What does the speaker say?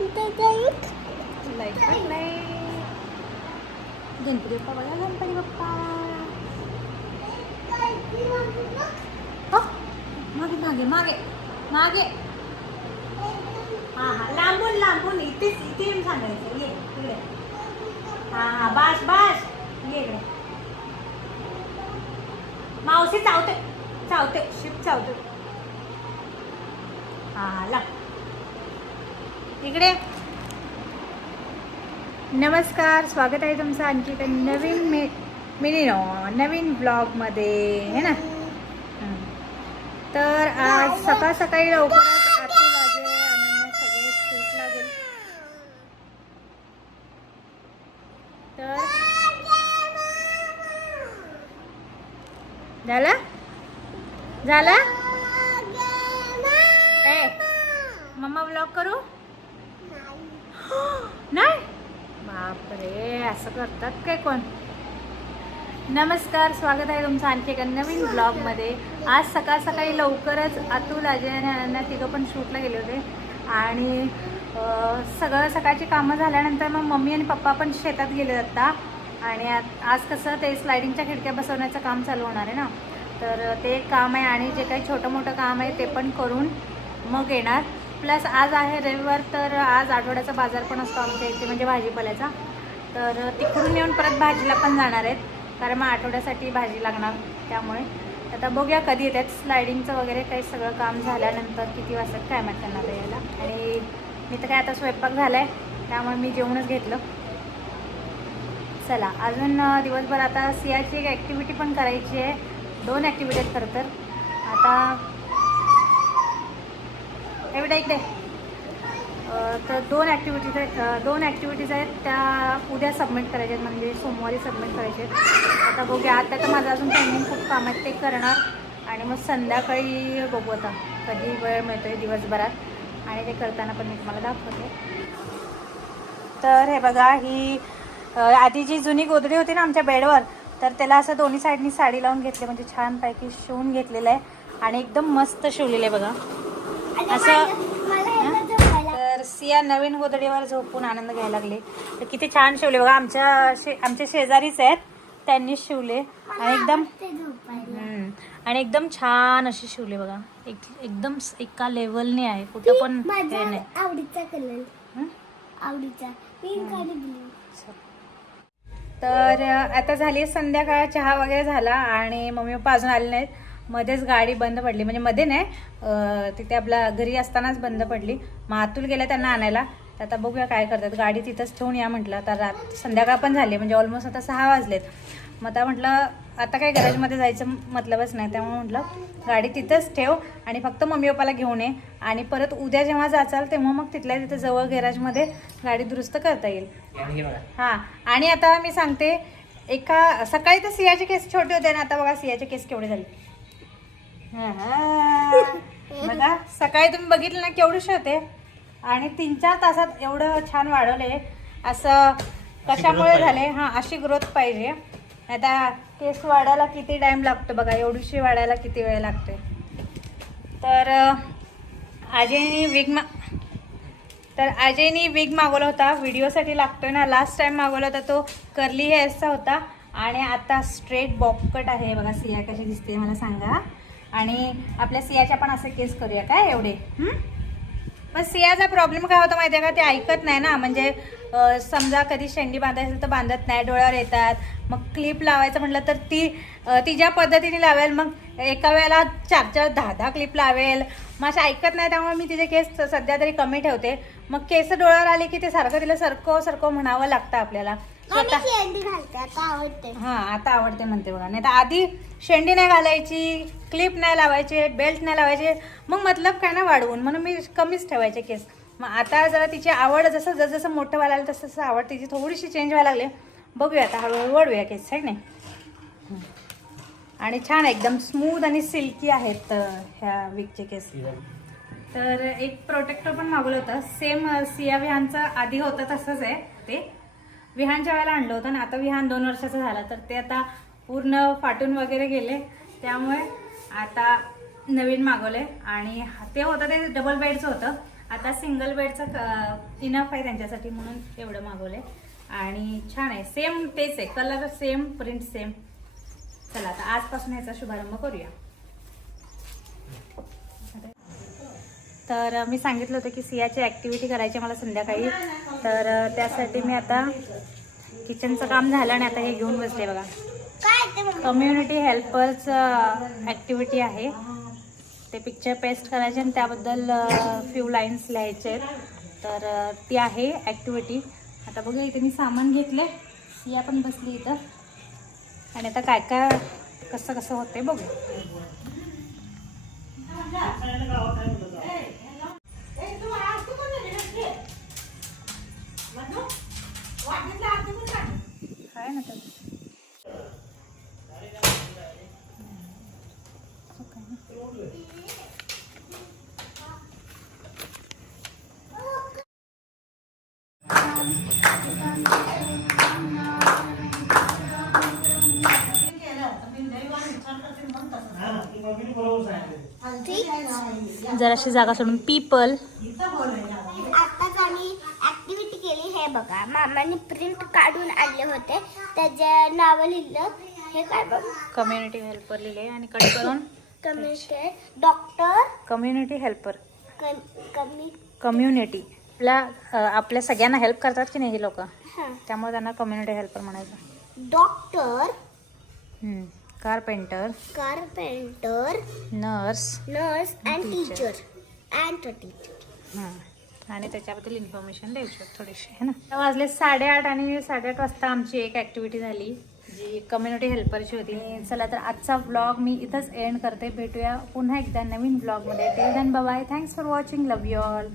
Light पडलाय गणपती बाप्पा बघा गणपती बाप्पा मागे मागे मागे मागे हा हा लांबून लांबून इथेच इथे येऊन सांगायचं ये इकडे हा हा बास बास ये इकडे मावशी चावते चावते शिप चावते. हा हा ला. इकडे. नमस्कार स्वागत आहे तुमचं आणखी एका नवीन मी मिनी नवीन ब्लॉगमध्ये है ना? तर आज सकाळ सकाळी लवकरच आरती लागेल सगळे शूट लागेल. तर झाला? झाला? मम्मा ब्लॉग करू? नाही? बापरे असं करतात काय कोण? नमस्कार स्वागत आहे तुमचं आणखी एका नवीन ब्लॉगमध्ये. आज सकाळ सकाळी लवकरच अतुल अजय आणि तिघं पण शूटला गेले होते. आणि सगळं सकाळची कामं झाल्यानंतर मग मम्मी आणि पप्पा पण शेतात गेले आता. आणि आज कसं ते स्लायडिंगच्या खिडक्या बसवण्याचं काम चालू होणार आहे ना. तर ते एक काम आहे आणि जे काही छोटं मोठं काम आहे ते पण करून मग येणार. प्लस आज आहे रविवार तर आज आठवड्याचा बाजार पण असतो आमच्या इथे म्हणजे भाजीपाल्याचा. तर तिकडून येऊन परत भाजीला पण जाणार आहेत कारण मग आठवड्यासाठी भाजी लागणार त्यामुळे. आता बघूया कधी येतात. स्लायडिंगचं वगैरे काही सगळं काम झाल्यानंतर किती वाजता काय माहीत त्यांना आता यायला आणि मी तर काय आता स्वयंपाक झाला आहे त्यामुळे मी जेवणच घेतलं. चला अजून दिवसभर आता सियाची एक ॲक्टिव्हिटी पण करायची आहे. दोन ॲक्टिव्हिटी आहेत खरं तर. आता एवढ्या इकडे. तर दोन ॲक्टिव्हिटीज आहेत. दोन ॲक्टिव्हिटीज आहेत. त्या उद्या सबमिट करायच्या आहेत. म्हणजे सोमवारी सबमिट करायचे आहेत. आता बघूया. आता तर माझं अजून पेंडिंग खूप काम आहेत ते करणार. आणि मग संध्याकाळी बघू आता. कधी वेळ मिळतो आहे दिवसभरात. आणि ते करताना पण मी तुम्हाला दाखवते. तर हे बघा ही आधी जी जुनी गोदडी होती ना आमच्या बेडवर तर त्याला असं दोन्ही साईडनी साडी लावून घेतली. म्हणजे छानपैकी शिवून घेतलेलं आहे. आणि एकदम मस्त शिवलेलं आहे बघा. असं तर सिया नवीन गोदडीवर झोपून आनंद घ्यायला लागले. तर किती छान शिवले. बघा आमच्या शे आमचे शेजारीच आहेत. त्यांनीच शिवले. आणि एकदम. आणि एकदम छान अशी शिवले बघा. एक एकदम एका लेवलने आहे. कुठं पण आवडीचा कलर? आवडीचा. तर आता झाली संध्याकाळ. चहा वगैरे झाला आणि मम्मी पप्पा अजून आले नाहीत. मध्येच गाडी बंद पडली. म्हणजे मध्ये नाही तिथे आपल्या घरी असतानाच बंद पडली. मग आतूल गेल्या त्यांना आणायला. तर आता बघूया काय करतात. गाडी तिथंच ठेवून या म्हटलं. तर रात संध्याकाळ पण झाली म्हणजे ऑलमोस्ट आता सहा वाजलेत. मग आता म्हटलं आता काय गॅरेजमध्ये जायचं मतलबच नाही. त्यामुळे म्हटलं गाडी तिथंच ठेव आणि फक्त मम्मी पप्पाला घेऊन ये. आणि परत उद्या जेव्हा जाचाल तेव्हा मग तिथल्या तिथं जवळ गॅरेजमध्ये गाडी दुरुस्त करता येईल. हां आणि आता मी सांगते एका सकाळी तर सियाचे केस छोटे होते ना आता बघा सियाचे केस केवढे झाले. बघा सकाळी तुम्ही बघितलं ना केवढेसे होते आणि तीन चार तासात एवढं छान वाढवले असं कशामुळे झाले हां अशी ग्रोथ पाहिजे. आता केस वाढायला किती टाईम लागतो बघा एवढीशी वाढायला किती वेळ लागते तर अं, आजीनी विग मा तर अजयनी विग मागवला होता. व्हिडिओसाठी लागतोय ना. लास्ट टाइम मागवला होता तो कर्ली हेअरचा होता. आणि आता स्ट्रेट बॉपकट आहे. बघा सिया कशी दिसते मला सांगा. आणि आपल्या सियाच्या पण असे केस करूया काय एवढे? पण सियाचा प्रॉब्लेम काय होता माहिती आहे का? ते ऐकत नाही ना. म्हणजे समजा कधी शेंडी बांधायची असेल तर बांधत नाही डोळ्यावर येतात. मग क्लिप लावायचं म्हटलं तर ती तिच्या ती ज्या पद्धतीने लावेल मग एका वेळेला चार चार दहा दहा क्लिप लावेल. मग अशा ऐकत नाही त्यामुळे मी तिचे केस सध्या तरी कमी ठेवते. मग केस डोळ्यावर आले की ते सारखं तिला सरको सरको म्हणावं लागतं आपल्याला. स्वतः शेंडी घालते आता आवडते. हा आता आवडते म्हणते बघा. नाही तर आधी शेंडी नाही घालायची क्लिप नाही लावायचे बेल्ट नाही लावायचे. मग मतलब काय ना वाढवून. म्हणून मी कमीच ठेवायचे केस. मग आता जरा तिची आवड जसं जसं जसं मोठं व्हायला लागलं तसं तसं आवड तिची थोडीशी चेंज व्हायला लागली. बघूया आता हळूहळू वाढूया केस आहे नाही. आणि छान एकदम स्मूथ आणि सिल्की आहेत ह्या विकचे केस. तर एक प्रोटेक्टर पण मागवलं होतं. सेम सिया विहानचं आधी होतं तसंच आहे ते. विहानच्या वेळेला आणलं होतं ना आता विहान दोन वर्षाचं झालं तर ते आता पूर्ण फाटून वगैरे गेले. त्यामुळे आता नवीन मागवले आणि ते होतं ते डबल बेडचं होतं. आता सिंगल बेडचं इनफ आहे त्यांच्यासाठी म्हणून एवढं मागवले आणि छान आहे. सेम तेच आहे. कलर सेम प्रिंट सेम चला आता आजपासून याचा शुभारंभ करूया. तर मी सांगितलं होतं की सियाची ॲक्टिव्हिटी करायची मला संध्याकाळी. तर त्यासाठी मी आता किचनचं काम झालं आणि आता हे घेऊन बसले बघा. कम्युनिटी हेल्पर्स ॲक्टिव्हिटी आहे. ते पिक्चर पेस्ट करायचे आणि त्याबद्दल फ्यू लाईन्स लिहायचे आहेत. तर ती आहे ॲक्टिव्हिटी आता बघा इथे मी सामान घेतले सिया पण बसली इथं. आणि आता काय काय कसं कसं होते बघू. जराशी जागा सोडून. पीपल आताच आम्ही ऍक्टिव्हिटी केली हे बघा. मामाने प्रिंट काढून आणले होते. त्याच्या नाव लिहिलं. हे काय बघ. कम्युनिटी हेल्पर लिहिले आणि कट करून. कमिटर डॉक्टर कम्युनिटी हेल्पर कमी कम्युनिटी आपल्या आपल्या सगळ्यांना हेल्प करतात की नाही हे लोक? हां. त्यामुळे त्यांना कम्युनिटी हेल्पर म्हणायचं. Doctor carpenter carpenter nurse nurse and. Teacher and teacher आणि त्याच्याबद्दल इन्फॉर्मेशन द्यायची थोडीशी है ना? वाजले साडेआठ आणि साडेआठ वाजता आमची एक ॲक्टिव्हिटी झाली जी कम्युनिटी हेल्परची होती. चला तर आजचा ब्लॉग मी इथंच एंड करते. भेटूया पुन्हा एकदा नवीन ब्लॉगमध्ये till then bye thanks for watching love you all